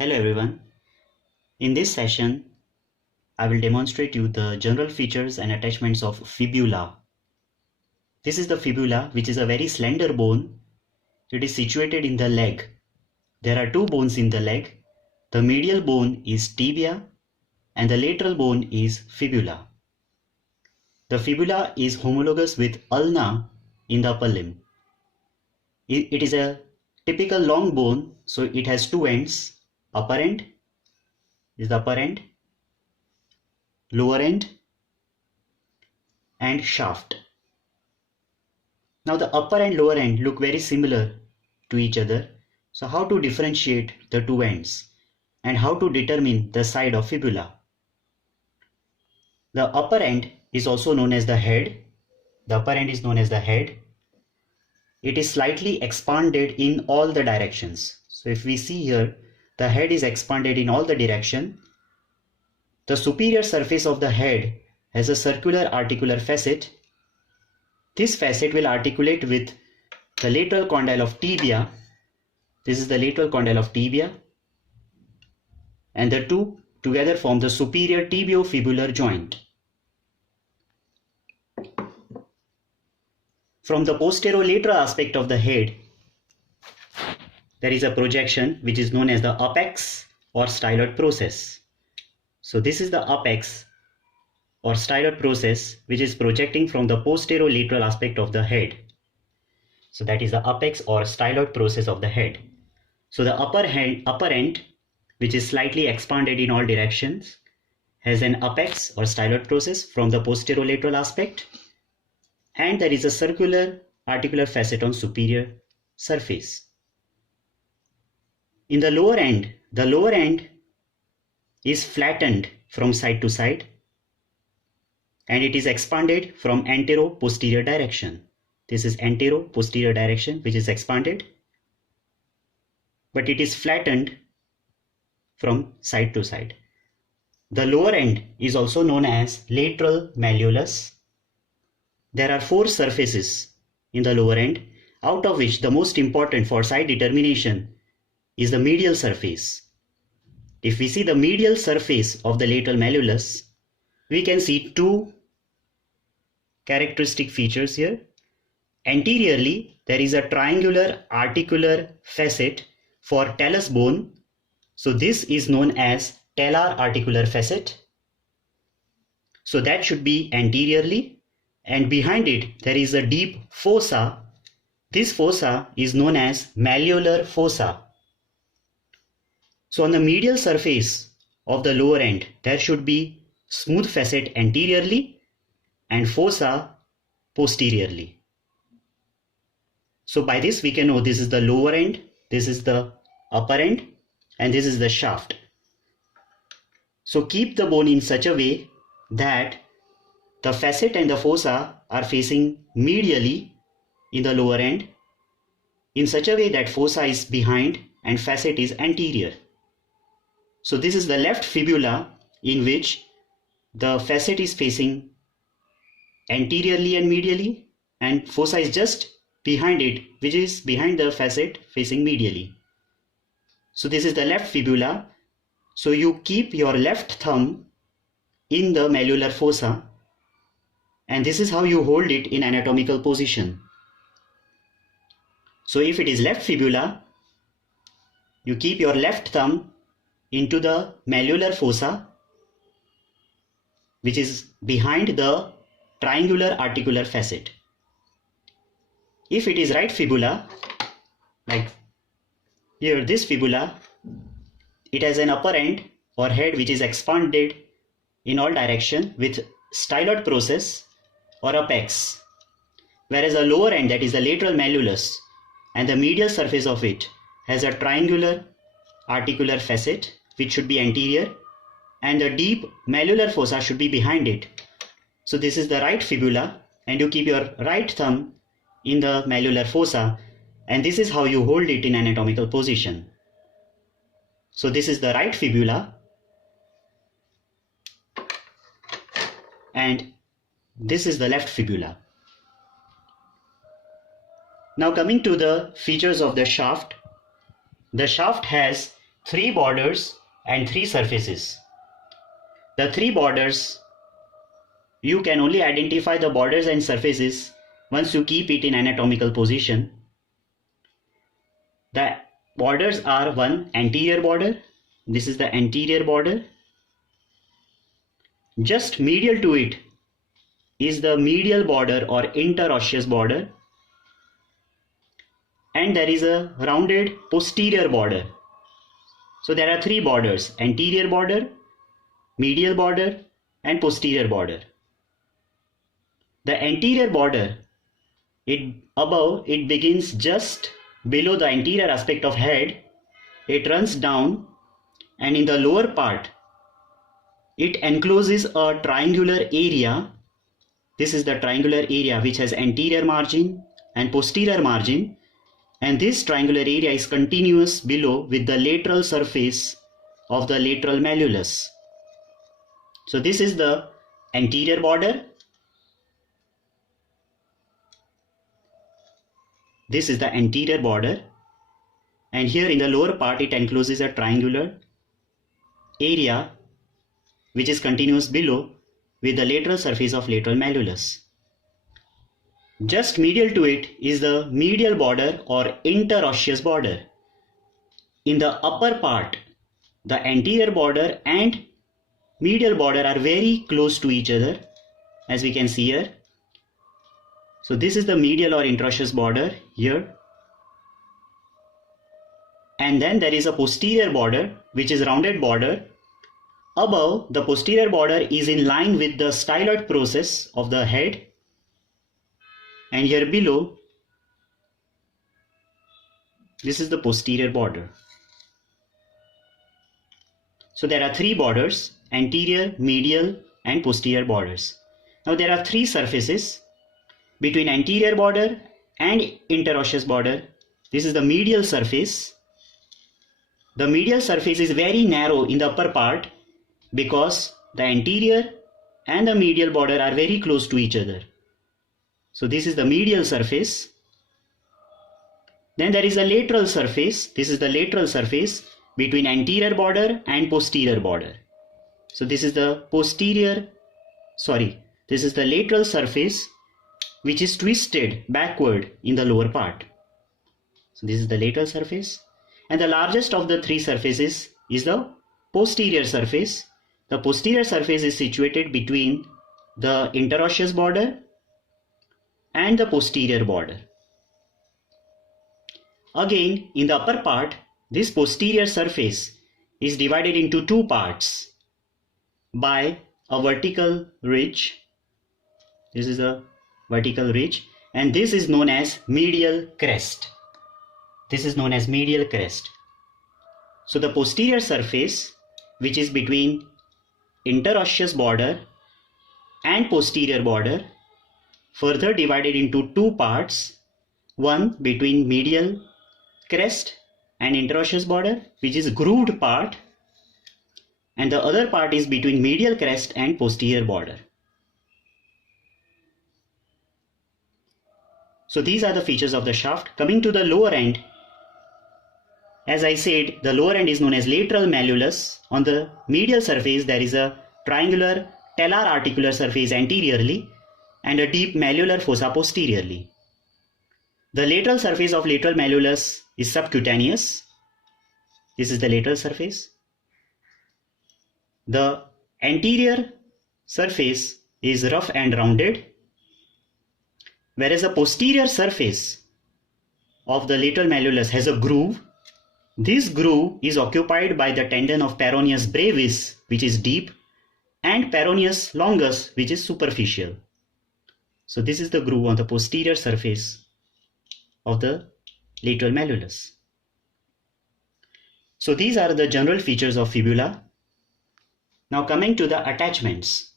Hello everyone. In this session, I will demonstrate you the general features and attachments of fibula. This is the fibula, which is a very slender bone. It is situated in the leg. There are two bones in the leg. The medial bone is tibia and the lateral bone is fibula. The fibula is homologous with ulna in the upper limb. It is a typical long bone, so it has two ends. Upper end is the upper end, lower end, and shaft. Now the upper and lower end look very similar to each other. So how to differentiate the two ends and how to determine the side of fibula? The upper end is also known as the head. The upper end is known as the head. It is slightly expanded in all the directions. So if we see here, the head is expanded in all the directions. The superior surface of the head has a circular articular facet. This facet will articulate with the lateral condyle of tibia. This is the lateral condyle of tibia. And the two together form the superior tibiofibular joint. From the posterolateral aspect of the head, there is a projection which is known as the apex or styloid process. So this is the apex or styloid process which is projecting from the posterolateral aspect of the head. So that is the apex or styloid process of the head. So the upper end, which is slightly expanded in all directions, has an apex or styloid process from the posterolateral aspect, and there is a circular articular facet on superior surface. In the lower end is flattened from side to side and it is expanded from antero-posterior direction. This is antero-posterior direction which is expanded, but it is flattened from side to side. The lower end is also known as lateral malleolus. There are four surfaces in the lower end, out of which the most important for side determination is the medial surface. If we see the medial surface of the lateral malleolus, we can see two characteristic features here. Anteriorly, there is a triangular articular facet for talus bone. So this is known as talar articular facet. So that should be anteriorly. And behind it, there is a deep fossa. This fossa is known as malleolar fossa. So on the medial surface of the lower end, there should be smooth facet anteriorly and fossa posteriorly. So by this we can know this is the lower end, this is the upper end, and this is the shaft. So keep the bone in such a way that the facet and the fossa are facing medially in the lower end in such a way that fossa is behind and facet is anterior. So this is the left fibula in which the facet is facing anteriorly and medially and fossa is just behind it, which is behind the facet facing medially. So this is the left fibula. So you keep your left thumb in the malleolar fossa and this is how you hold it in anatomical position. So if it is left fibula, you keep your left thumb into the malleolar fossa, which is behind the triangular articular facet. If it is right fibula, like here this fibula, it has an upper end or head which is expanded in all direction with styloid process or apex, whereas the lower end, that is the lateral malleolus, and the medial surface of it has a triangular articular facet which should be anterior and the deep malleolar fossa should be behind it. So this is the right fibula and you keep your right thumb in the malleolar fossa and this is how you hold it in anatomical position. So this is the right fibula and this is the left fibula. Now coming to the features of the shaft. The shaft has three borders and three surfaces. The three borders, you can only identify the borders and surfaces once you keep it in anatomical position. The borders are one anterior border. This is the anterior border. Just medial to it is the medial border or interosseous border. And there is a rounded posterior border. So there are three borders: anterior border, medial border, and posterior border. The anterior border, above it begins just below the anterior aspect of head. It runs down, and in the lower part it encloses a triangular area. This is the triangular area which has anterior margin and posterior margin, and this triangular area is continuous below with the lateral surface of the lateral malleolus. So this is the anterior border. This is the anterior border, and here in the lower part it encloses a triangular area which is continuous below with the lateral surface of lateral malleolus. Just medial to it is the medial border or interosseous border. In the upper part, the anterior border and medial border are very close to each other, as we can see here. So this is the medial or interosseous border here. And then there is a posterior border which is rounded border. Above, the posterior border is in line with the styloid process of the head. And here below, this is the posterior border. So there are three borders: anterior, medial, and posterior borders. Now there are three surfaces between anterior border and interosseous border. This is the medial surface. The medial surface is very narrow in the upper part because the anterior and the medial border are very close to each other. So this is the medial surface. Then there is a lateral surface. This is the lateral surface between anterior border and posterior border. So this is the this is the lateral surface which is twisted backward in the lower part. So this is the lateral surface, and the largest of the three surfaces is the posterior surface. The posterior surface is situated between the interosseous border and the posterior border. Again, in the upper part, this posterior surface is divided into two parts by a vertical ridge. This is a vertical ridge, and this is known as medial crest. This is known as medial crest. So the posterior surface, which is between interosseous border and posterior border, further divided into two parts, one between medial crest and interosseous border, which is grooved part, and the other part is between medial crest and posterior border. So these are the features of the shaft. Coming to the lower end, as I said, the lower end is known as lateral malleolus. On the medial surface, there is a triangular talar articular surface anteriorly and a deep malleolar fossa posteriorly. The lateral surface of lateral malleolus is subcutaneous. This is the lateral surface. The anterior surface is rough and rounded, whereas the posterior surface of the lateral malleolus has a groove. This groove is occupied by the tendon of peroneus brevis, which is deep, and peroneus longus, which is superficial. So this is the groove on the posterior surface of the lateral malleolus. So these are the general features of fibula. Now coming to the attachments.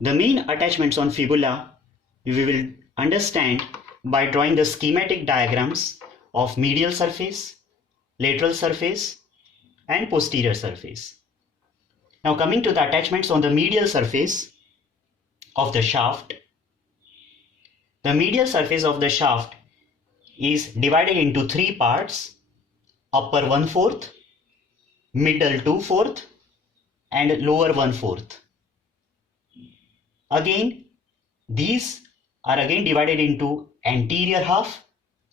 The main attachments on fibula we will understand by drawing the schematic diagrams of medial surface, lateral surface, and posterior surface. Now coming to the attachments on the medial surface of the shaft. The medial surface of the shaft is divided into three parts: upper 1/4, middle 2/4 and lower 1/4. Again, these are again divided into anterior half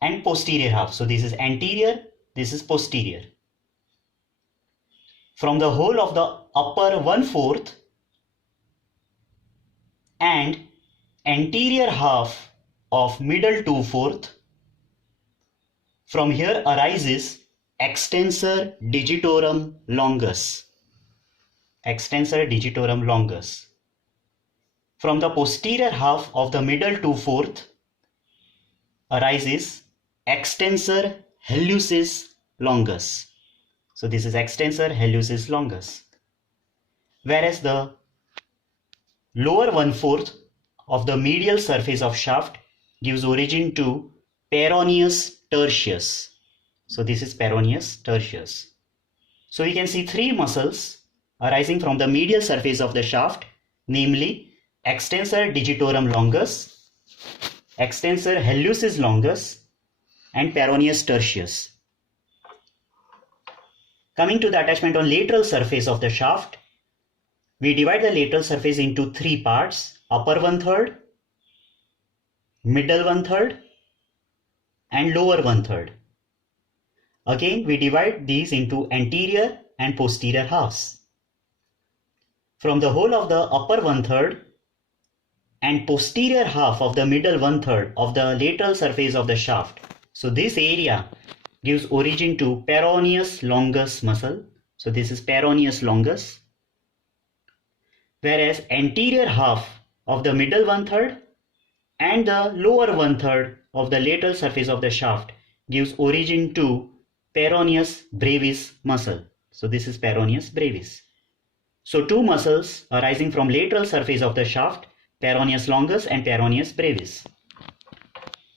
and posterior half. So this is anterior, this is posterior. From the whole of the upper 1/4 and anterior half of middle 2/4, from here arises extensor digitorum longus. Extensor digitorum longus. From the posterior half of the middle 2/4 arises extensor hallucis longus. So this is extensor hallucis longus. Whereas the lower 1/4 of the medial surface of shaft gives origin to peroneus tertius. So this is peroneus tertius. So we can see three muscles arising from the medial surface of the shaft, namely extensor digitorum longus, extensor hallucis longus, and peroneus tertius. Coming to the attachment on lateral surface of the shaft, we divide the lateral surface into three parts: upper 1/3, middle 1/3, and lower 1/3. Again, we divide these into anterior and posterior halves. From the whole of the upper 1/3 and posterior half of the middle 1/3 of the lateral surface of the shaft, so this area gives origin to peroneus longus muscle. So this is peroneus longus. Whereas anterior half of the middle 1/3 and the lower 1/3 of the lateral surface of the shaft gives origin to peroneus brevis muscle. So this is peroneus brevis. So two muscles arising from lateral surface of the shaft, peroneus longus and peroneus brevis.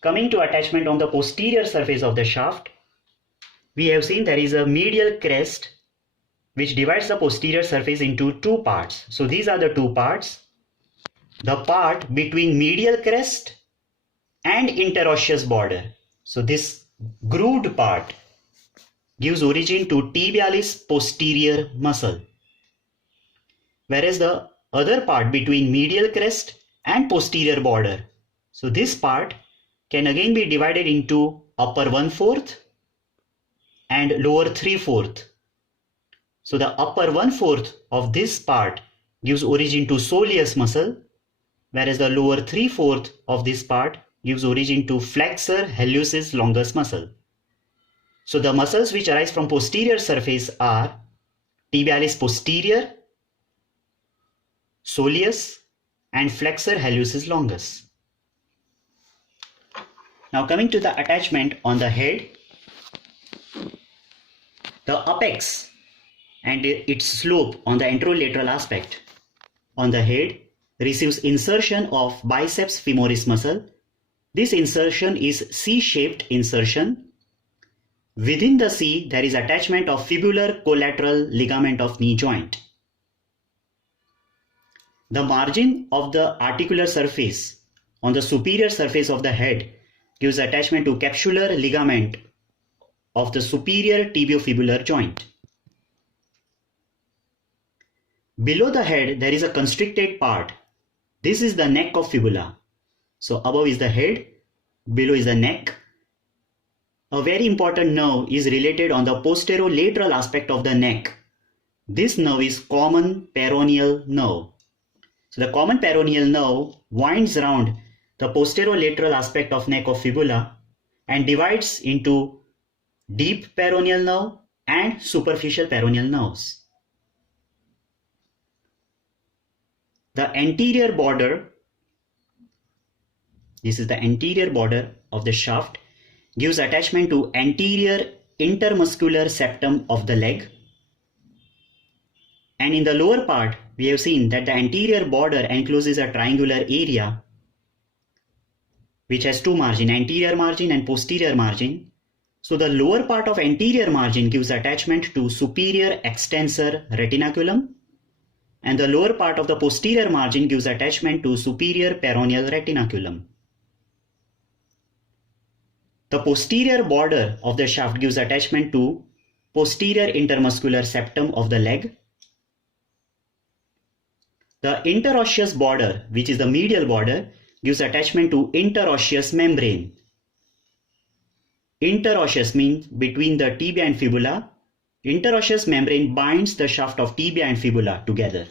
Coming to attachment on the posterior surface of the shaft, we have seen there is a medial crest which divides the posterior surface into two parts. So these are the two parts. The part between medial crest and interosseous border. So this grooved part gives origin to tibialis posterior muscle. Whereas the other part between medial crest and posterior border, so this part can again be divided into upper 1/4 and lower 3/4. So the upper 1/4 of this part gives origin to soleus muscle, whereas the lower 3/4 of this part gives origin to flexor hallucis longus muscle. So the muscles which arise from posterior surface are tibialis posterior, soleus, and flexor hallucis longus. Now coming to the attachment on the head, the apex and its slope on the anterolateral aspect on the head receives insertion of biceps femoris muscle. This insertion is C-shaped insertion. Within the C, there is attachment of fibular collateral ligament of knee joint. The margin of the articular surface on the superior surface of the head gives attachment to capsular ligament of the superior tibiofibular joint. Below the head, there is a constricted part. This is the neck of fibula. So above is the head, below is the neck. A very important nerve is related on the posterolateral aspect of the neck. This nerve is common peroneal nerve. So the common peroneal nerve winds around the posterolateral aspect of neck of fibula and divides into deep peroneal nerve and superficial peroneal nerves. The anterior border, this is the anterior border of the shaft, gives attachment to anterior intermuscular septum of the leg. And in the lower part, we have seen that the anterior border encloses a triangular area which has two margins, anterior margin and posterior margin. So the lower part of anterior margin gives attachment to superior extensor retinaculum, and the lower part of the posterior margin gives attachment to superior peroneal retinaculum. The posterior border of the shaft gives attachment to posterior intermuscular septum of the leg. The interosseous border, which is the medial border, gives attachment to interosseous membrane. Interosseous means between the tibia and fibula. Interosseous membrane binds the shaft of tibia and fibula together.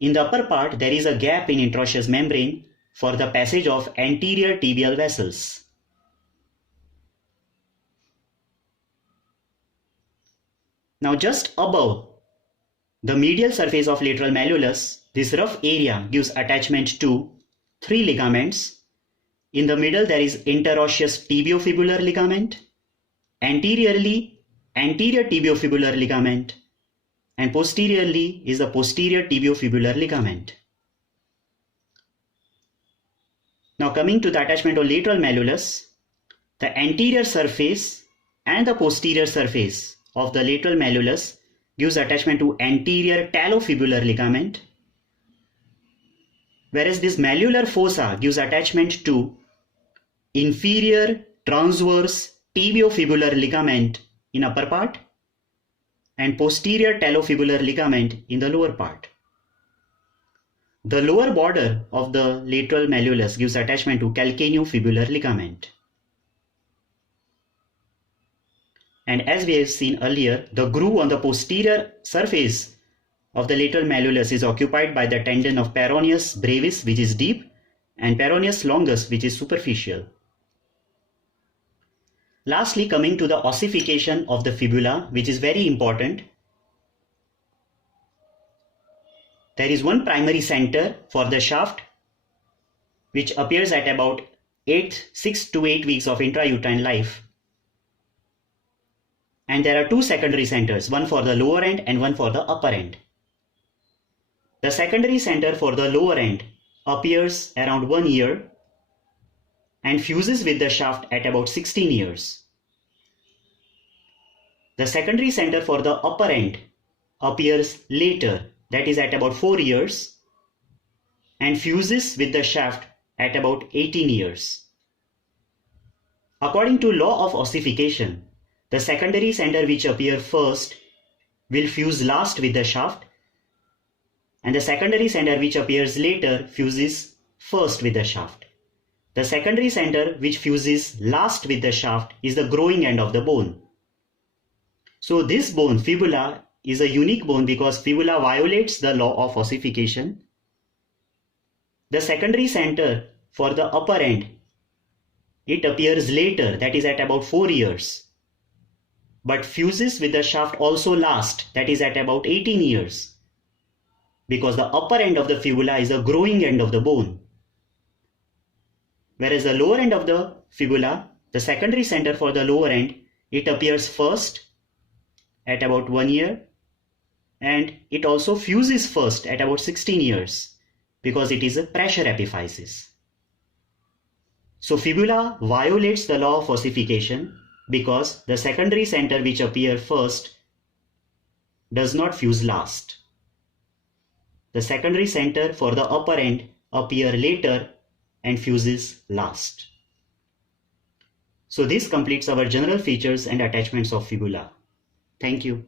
In the upper part, there is a gap in interosseous membrane for the passage of anterior tibial vessels. Now just above the medial surface of lateral malleolus, this rough area gives attachment to 3 ligaments. In the middle there is interosseous tibiofibular ligament, anteriorly anterior tibiofibular ligament, and posteriorly is the posterior tibiofibular ligament. Now coming to the attachment of lateral malleolus, the anterior surface and the posterior surface of the lateral malleolus gives attachment to anterior talofibular ligament, whereas this malleolar fossa gives attachment to inferior transverse tibiofibular ligament in upper part and posterior talofibular ligament in the lower part. The lower border of the lateral malleolus gives attachment to calcaneofibular ligament. And as we have seen earlier, the groove on the posterior surface of the lateral malleolus is occupied by the tendon of peroneus brevis, which is deep, and peroneus longus, which is superficial. Lastly, coming to the ossification of the fibula, which is very important. There is one primary center for the shaft, which appears at about 6 to 8 weeks of intrauterine life. And there are 2 secondary centers, one for the lower end and one for the upper end. The secondary center for the lower end appears around 1 year and fuses with the shaft at about 16 years. The secondary center for the upper end appears later, that is at about 4 years, and fuses with the shaft at about 18 years. According to law of ossification, the secondary center which appear first will fuse last with the shaft, and the secondary center which appears later fuses first with the shaft. The secondary center which fuses last with the shaft is the growing end of the bone. So this bone, fibula, is a unique bone because fibula violates the law of ossification. The secondary center for the upper end, it appears later, that is at about 4 years, but fuses with the shaft also last, that is at about 18 years, because the upper end of the fibula is the growing end of the bone. Whereas the lower end of the fibula, the secondary center for the lower end, it appears first at about 1 year, and it also fuses first at about 16 years because it is a pressure epiphysis. So fibula violates the law of ossification because the secondary center which appear first does not fuse last. The secondary center for the upper end appear later and fuses last. So this completes our general features and attachments of fibula. Thank you.